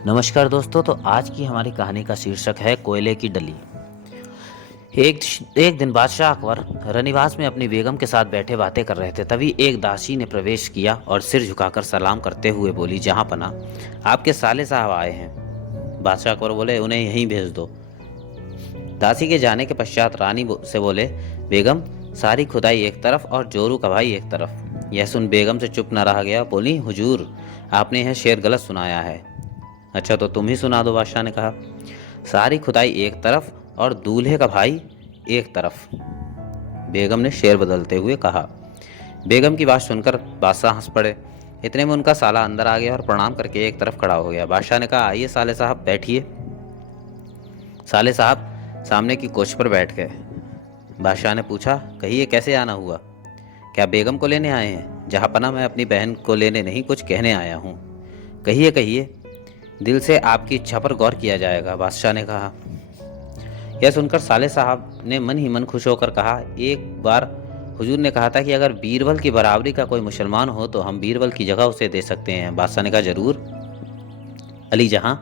नमस्कार दोस्तों। तो आज की हमारी कहानी का शीर्षक है कोयले की डली। एक दिन बादशाह अकबर रनिवास में अपनी बेगम के साथ बैठे बातें कर रहे थे। तभी एक दासी ने प्रवेश किया और सिर झुकाकर सलाम करते हुए बोली, जहां पना आपके साले साहब आए हैं। बादशाह अकबर बोले, उन्हें यहीं भेज दो। दासी के जाने के पश्चात रानी से बोले, बेगम, सारी खुदाई एक तरफ और जोरू का भाई एक तरफ। यह सुन बेगम से चुप न रहा गया। बोली, हुजूर, आपने यह शेर गलत सुनाया है। अच्छा, तो तुम ही सुना दो, बादशाह ने कहा। सारी खुदाई एक तरफ और दूल्हे का भाई एक तरफ, बेगम ने शेर बदलते हुए कहा। बेगम की बात सुनकर बादशाह हंस पड़े। इतने में उनका साला अंदर आ गया और प्रणाम करके एक तरफ खड़ा हो गया। बादशाह ने कहा, आइए साले साहब, बैठिए। साले साहब सामने की कोच पर बैठ गए। बादशाह ने पूछा, कहिए कैसे आना हुआ? क्या बेगम को लेने आए हैं? जहाँ पना मैं अपनी बहन को लेने नहीं, कुछ कहने आया हूँ। कहिए कहिए, दिल से आपकी इच्छा पर गौर किया जाएगा, बादशाह ने कहा। यह सुनकर साले साहब ने मन ही मन खुश होकर कहा, एक बार हुजूर ने कहा था कि अगर बीरबल की बराबरी का कोई मुसलमान हो तो हम बीरबल की जगह उसे दे सकते हैं। बादशाह ने कहा, जरूर अली जहां,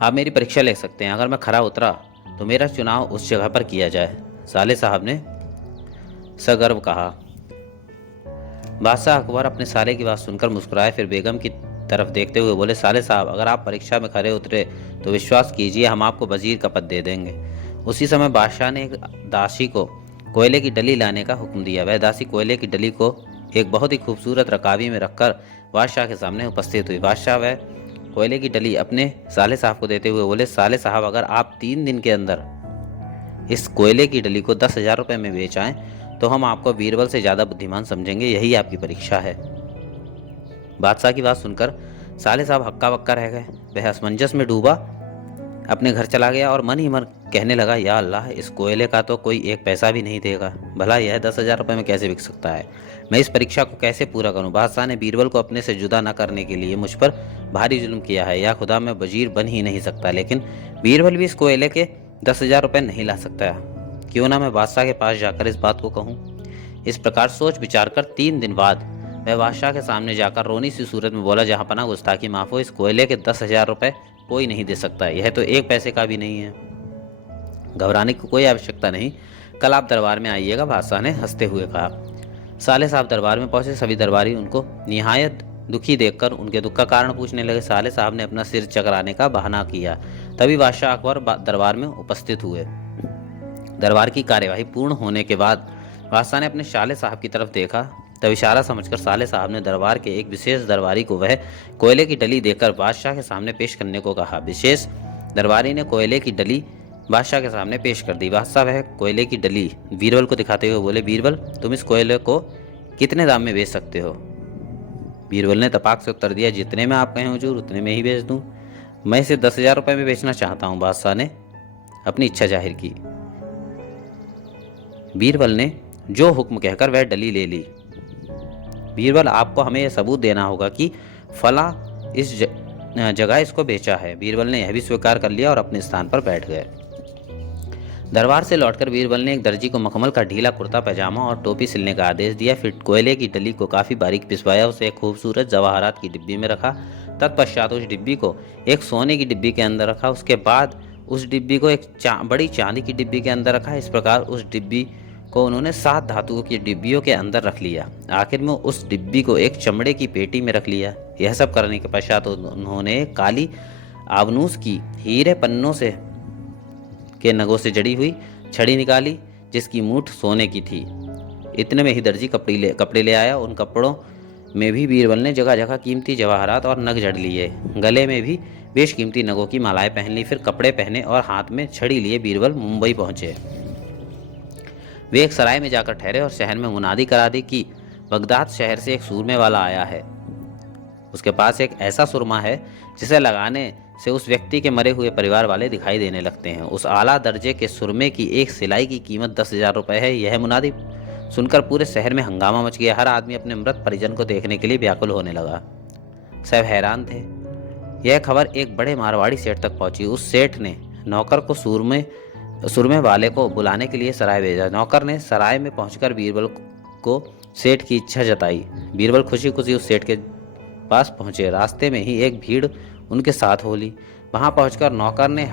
आप मेरी परीक्षा ले सकते हैं। अगर मैं खरा उतरा तो मेरा चुनाव उस जगह पर किया जाए, साले साहब ने सगर्व कहा। बादशाह अकबर अपने साले की बात सुनकर मुस्कुराए, फिर बेगम की तरफ देखते हुए बोले, साले साहब, अगर आप परीक्षा में खरे उतरे तो विश्वास कीजिए, हम आपको वजीर का पद दे देंगे। उसी समय बादशाह ने एक दासी को कोयले की डली लाने का हुक्म दिया। वह दासी कोयले की डली को एक बहुत ही खूबसूरत रकाबी में रखकर बादशाह के सामने उपस्थित हुई। बादशाह वह कोयले की डली अपने साले साहब को देते हुए बोले, साले साहब, अगर आप 3 दिन के अंदर इस कोयले की डली को 10,000 रुपये में बेच आए तो हम आपको बीरबल से ज़्यादा बुद्धिमान समझेंगे। यही आपकी परीक्षा है। बादशाह की बात सुनकर साले साहब हक्का बक्का रह गए। वह असमंजस में डूबा अपने घर चला गया और मन ही मन कहने लगा, या अल्लाह, इस कोयले का तो कोई एक पैसा भी नहीं देगा। भला यह 10,000 रुपये में कैसे बिक सकता है? मैं इस परीक्षा को कैसे पूरा करूं? बादशाह ने बीरबल को अपने से जुदा न करने के लिए मुझ पर भारी जुल्म किया है। या खुदा, मैं वजीर बन ही नहीं सकता, लेकिन बीरबल भी इस कोयले के 10,000 रुपये नहीं ला सकता। क्यों ना मैं बादशाह के पास जाकर इस बात को कहूँ। इस प्रकार सोच विचार कर 3 दिन बाद वह बादशाह के सामने जाकर रोनी सी सूरत में बोला, जहाँ पना गुस्ताखी माफ हो, इस कोयले के 10,000 रुपये कोई नहीं दे सकता। यह तो एक पैसे का भी नहीं है। घबराने की कोई आवश्यकता नहीं, कल आप दरबार में आइएगा, बादशाह ने हंसते हुए कहा। साले साहब दरबार में पहुंचे। सभी दरबारी उनको निहायत दुखी देखकर उनके दुख का कारण पूछने लगे। साले साहब ने अपना सिर चकराने का बहाना किया। तभी बादशाह अकबर दरबार में उपस्थित हुए। दरबार की कार्यवाही पूर्ण होने के बाद बादशाह ने अपने साले साहब की तरफ देखा। तब इशारा समझकर साले साहब ने दरबार के एक विशेष दरबारी को वह कोयले की डली देकर बादशाह के सामने पेश करने को कहा। विशेष दरबारी ने कोयले की डली बादशाह के सामने पेश कर दी। बादशाह वह कोयले की डली बीरबल को दिखाते हुए बोले, बीरबल, तुम इस कोयले को कितने दाम में बेच सकते हो? बीरबल ने तपाक से उत्तर दिया, जितने में आप कहें हुजूर, उतने में ही बेच दूं। मैं इसे 10,000 रुपये में बेचना चाहता हूँ। बादशाह ने अपनी इच्छा जाहिर की। बीरबल ने जो हुक्म कहकर वह डली ले ली। बीरबल, आपको हमें यह सबूत देना होगा कि फला इस जगह इसको बेचा है। बीरबल ने यह भी स्वीकार कर लिया और अपने स्थान पर बैठ गए। दरबार से लौटकर बीरबल ने एक दर्जी को मखमल का ढीला कुर्ता पैजामा और टोपी सिलने का आदेश दिया। फिर कोयले की डली को काफी बारीक पिसवाया, उसे एक खूबसूरत जवाहरात की डिब्बी में रखा। तत्पश्चात उस डिब्बी को एक सोने की डिब्बी के अंदर रखा। उसके बाद उस डिब्बी को एक बड़ी चांदी की डिब्बी के अंदर रखा। इस प्रकार उस डिब्बी को उन्होंने 7 धातुओं की डिब्बियों के अंदर रख लिया। आखिर में उस डिब्बी को एक चमड़े की पेटी में रख लिया। यह सब करने के पश्चात उन्होंने काली आबनूस की हीरे पन्नों से के नगों से जड़ी हुई छड़ी निकाली, जिसकी मूठ सोने की थी। इतने में ही दर्जी कपड़े ले आया। उन कपड़ों में भी बीरबल ने जगह जगह कीमती जवाहरात और नग जड़ लिए। गले में भी बेशकीमती नगों की मालाएं पहन ली। फिर कपड़े पहने और हाथ में छड़ी लिए बीरबल मुंबई पहुंचे। वे एक सराय में जाकर ठहरे और शहर में मुनादी करा दी कि बगदाद शहर से एक सूरमे वाला आया है। उसके पास एक ऐसा सुरमा है जिसे लगाने से उस व्यक्ति के मरे हुए परिवार वाले दिखाई देने लगते हैं। उस आला दर्जे के सुरमे की एक सिलाई की कीमत 10,000 रुपये है। यह मुनादी सुनकर पूरे शहर में हंगामा मच गया। हर आदमी अपने मृत परिजन को देखने के लिए व्याकुल होने लगा। सब हैरान थे। यह खबर एक बड़े मारवाड़ी सेठ तक पहुंची। उस सेठ ने नौकर को सुरमे वाले को बुलाने के लिए सराय भेजा। नौकर ने सराय में पहुंचकर बीरबल को सेठ की इच्छा जताई। बीरबल खुशी खुशी उस सेठ के पास पहुंचे। रास्ते में ही एक भीड़ उनके साथ हो ली। वहाँ पहुंचकर नौकर ने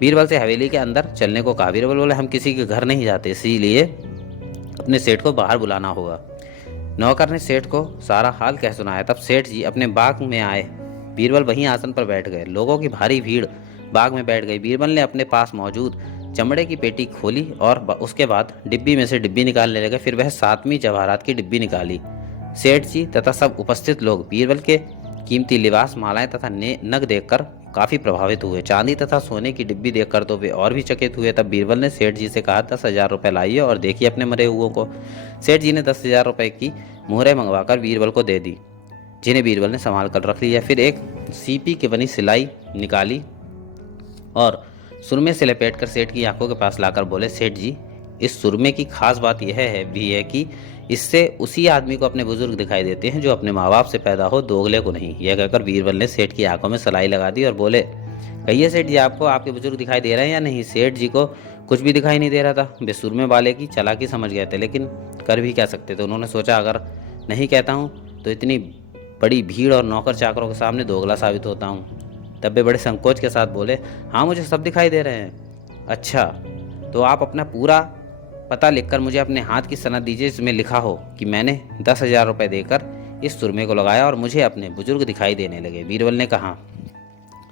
बीरबल से हवेली के अंदर चलने को कहा। बीरबल बोले, हम किसी के घर नहीं जाते, इसीलिए अपने सेठ को बाहर बुलाना होगा। नौकर ने सेठ को सारा हाल कह सुनाया। तब सेठ जी अपने बाग में आए। बीरबल वहीं आसन पर बैठ गए। लोगों की भारी भीड़ बाग में बैठ गई। बीरबल ने अपने पास मौजूद चमड़े की पेटी खोली और उसके बाद डिब्बी में से डिब्बी निकालने लगे। फिर वह 7वीं जवाहरात की डिब्बी निकाली। सेठ जी तथा सब उपस्थित लोग बीरबल के कीमती लिबास, मालाएं तथा नग देखकर काफी प्रभावित हुए। चांदी तथा सोने की डिब्बी देखकर तो वे और भी चकित हुए। तब बीरबल ने सेठ जी से कहा, 10,000 रुपये लाइए और देखिए अपने मरे हुओं को। सेठ जी ने 10,000 रुपये की मुहरें मंगवाकर बीरबल को दे दी, जिन्हें बीरबल ने संभाल कर रख लिया। फिर एक सीपी की बनी सिलाई निकाली और सुरमे से लपेटकर सेठ की आंखों के पास लाकर बोले, सेठ जी, इस सुरमे की खास बात यह है कि इससे उसी आदमी को अपने बुजुर्ग दिखाई देते हैं जो अपने माँ बाप से पैदा हो, दोगले को नहीं। यह कहकर बीरबल ने सेठ की आंखों में सलाई लगा दी और बोले, कहिए सेठ जी, आपको आपके बुजुर्ग दिखाई दे रहे हैं या नहीं? सेठ जी को कुछ भी दिखाई नहीं दे रहा था। वे सुरमे वाले की चालाकी समझ गए थे, लेकिन कर भी क्या सकते थे। उन्होंने सोचा, अगर नहीं कहता हूँ तो इतनी बड़ी भीड़ और नौकर चाकरों के सामने दोगला साबित होता हूँ। तब वे बड़े संकोच के साथ बोले, हाँ, मुझे सब दिखाई दे रहे हैं। अच्छा, तो आप अपना पूरा पता लिखकर मुझे अपने हाथ की सनद दीजिए, जिसमें लिखा हो कि मैंने 10,000 रुपये देकर इस सुरमे को लगाया और मुझे अपने बुजुर्ग दिखाई देने लगे। बीरबल ने कहा।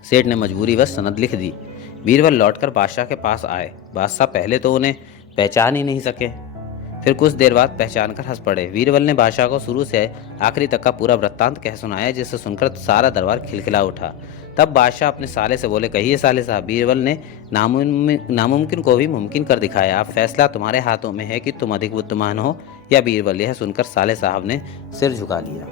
सेठ ने मजबूरीवश सनद लिख दी। बीरबल लौटकर बादशाह के पास आए। बादशाह पहले तो उन्हें पहचान ही नहीं सके, फिर कुछ देर बाद पहचान कर हंस पड़े। बीरबल ने बादशाह को शुरू से आखिरी तक का पूरा वृत्तांत कह सुनाया, जिसे सुनकर सारा दरबार खिलखिला उठा। तब बादशाह अपने साले से बोले, कहिए साले साहब। बीरबल ने नामुमकिन को भी मुमकिन कर दिखाया। अब फैसला तुम्हारे हाथों में है कि तुम अधिक बुद्धिमान हो या बीरबल। यह सुनकर साले साहब ने सिर झुका लिया।